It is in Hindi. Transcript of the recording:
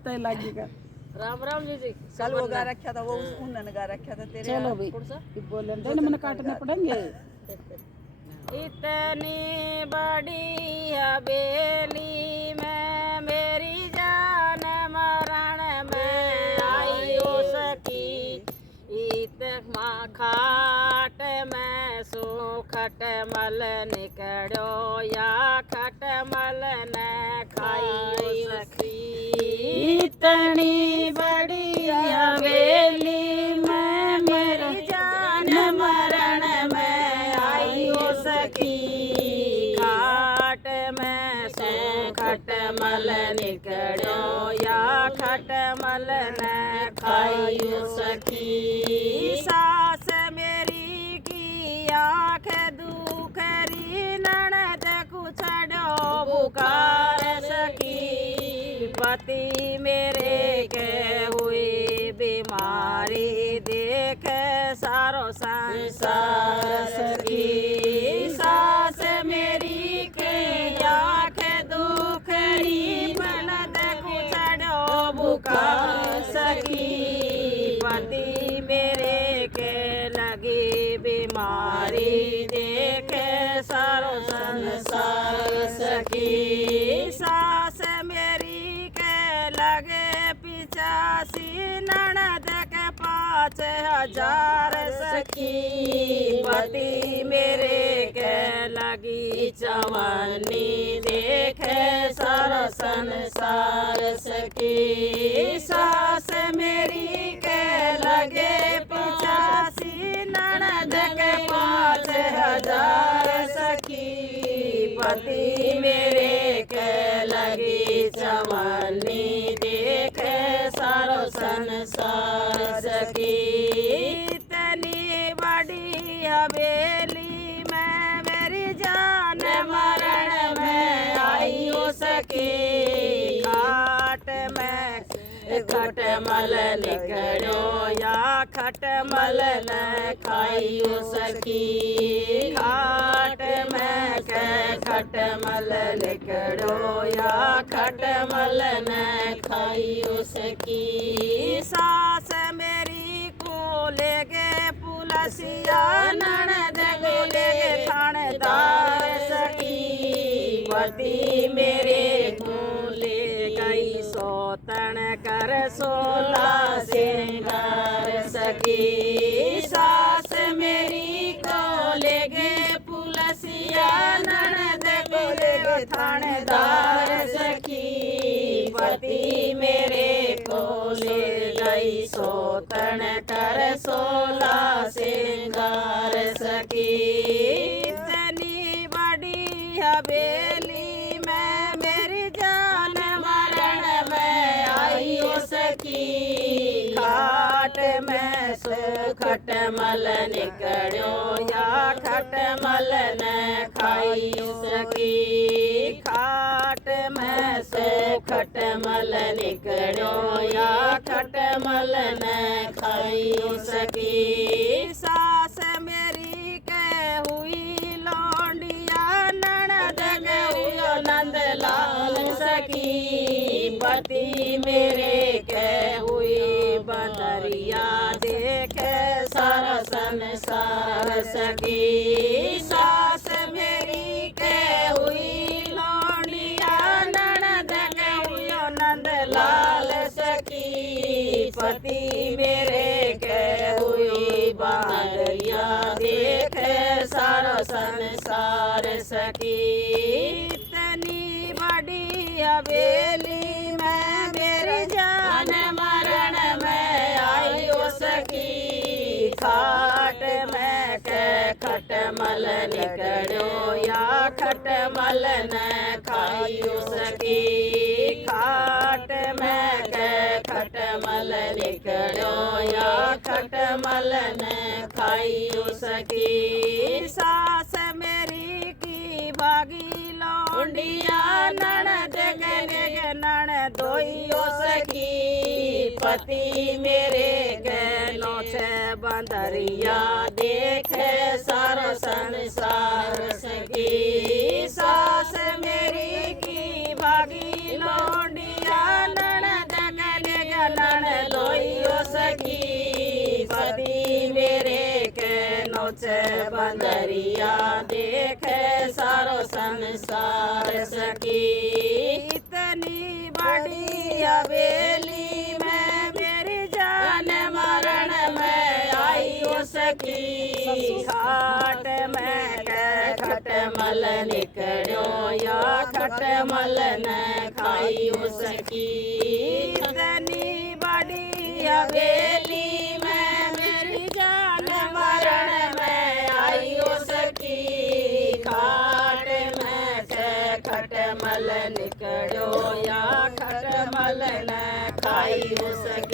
पता ही लगेगा। राम राम जी। कल वो गा रखा था, वो उन्होंने गा रखा था तेरे। चलो भाई बोले मैंने काटने पड़ेंगे। इतनी बड़ी हवेली में मेरी जान मरण में आई हो सकी। इत खाट में सो खटमल निकड़ो या खटमल न खाई हो सकी। इतनी बड़ी हवेली में मेरी जान मरण में आई हो सकी। खाट में सो खटमल निकड़ो या खटमल न खाई हो सकी। सास मेरी की आँख दुखरी ननद कुछड़ो बुकार सकी। पति मेरे के हुई बीमारी देख सारो संसार सकी। सास मेरी के आँख दुखरी ननद कुछड़ो बुकार सकी। पति मेरे के लगी बीमारी देख सारो संसार सकी। सास मेरी के लगे 85 ननद के 5000 सखी। पति मेरे के लगी जवानी देखे सारा संसार सखी। सास मेरी के लगे 85 ननद के 5000 सखी। पति मेरे के लगी जवानी देखे सारो संसार सखी। इतनी बड़ी हवेली में मेरी जान मरण में आई हो सकी। खाट में खटमल निकड़ो या खटमल न खाई हो सकी। खाट में खटमल निकड़ो या खटमल न खाई हो सकी। सास मेरी को ले गे पुलसिया ननद को ले गे थानेदार सखी। पति मेरे को ले गई सोतन कर 16 श्रृंगार सखी। सास मेरी को ले गे पुलसिया ननद को ले गे थानेदार सखी। पति मेरे को ले गई सोतन कर 16 श्रृंगार सखी। इतनी बड़ी हवेली में मेरी जान मरण में आई हो सकी। खाट में सो खटमल निकड़ो या खटमल न खाई हो सकी। खाट में सो खटमल निकड़ो या खटमल न खाई हो सकी। सास मेरी के हुई लौंडिया ननद के हुई नंद लाल सखी। पति मेरे के हुई बंदरिया देखे सारा संसार सखी। सास मेरी के हुई लौंडिया ननद के हुई नंद लाल सखी। पति मेरे के हुई बंदरिया देखे सारा संसार सखी। इतनी बड़ी हवेली में मेरी जान मरण में आई हो सकी। खाट में के खटमल निकड़ो या खटमल न खाई हो सकी। खाट में के खटमल निकड़ो या खटमल न खाई हो सकी। सास मेरी की भागी लौंडिया ननद के ननद दोई हो सकी। पति मेरे के नौछे बंदरिया देखे सारा संसार सकी। सास मेरी की भागी लौंडिया ननद बंदरिया देखे सारो संसार सखी। इतनी बड़ी हवेली में मेरी जान मरण में आई हो सखी। खाट में के खटमल निकड़ो या खटमल न खाई हो सकी। इतनी बड़ी हवेली में मेरी जान मरण में आई हो सकी। खाट में से खटमल निकड़ो या खटमल न खाई हो सकी।